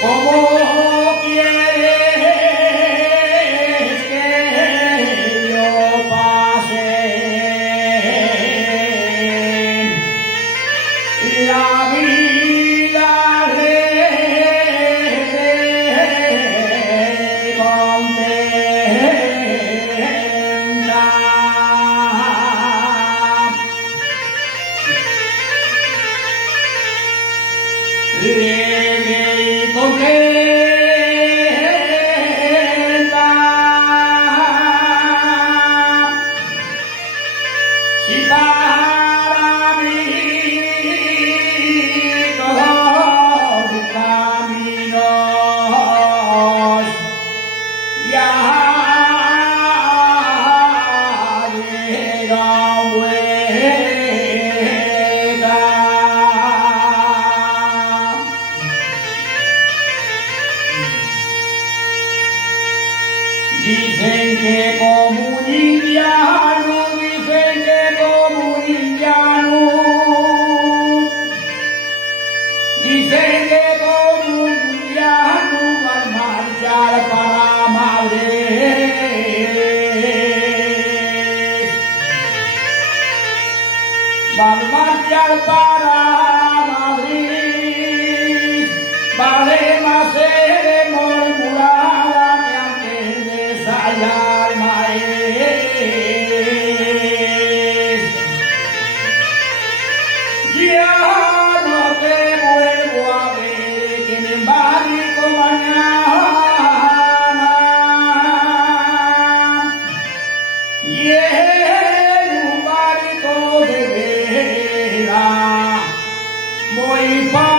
¿Cómo quieres que yo pase la vida contenta? Contenta si para mí todos los caminos ya dieron vuelta. Dicen que como un indiano, dicen que como un indiano, dicen que como un indiano va a marchar para Madrid, va a marchar para Madrid, vale más ser murmurada que antes de ensayar maíz. Ya no te vuelvo a ver que en el barco mañana, y en un barco de vela voy para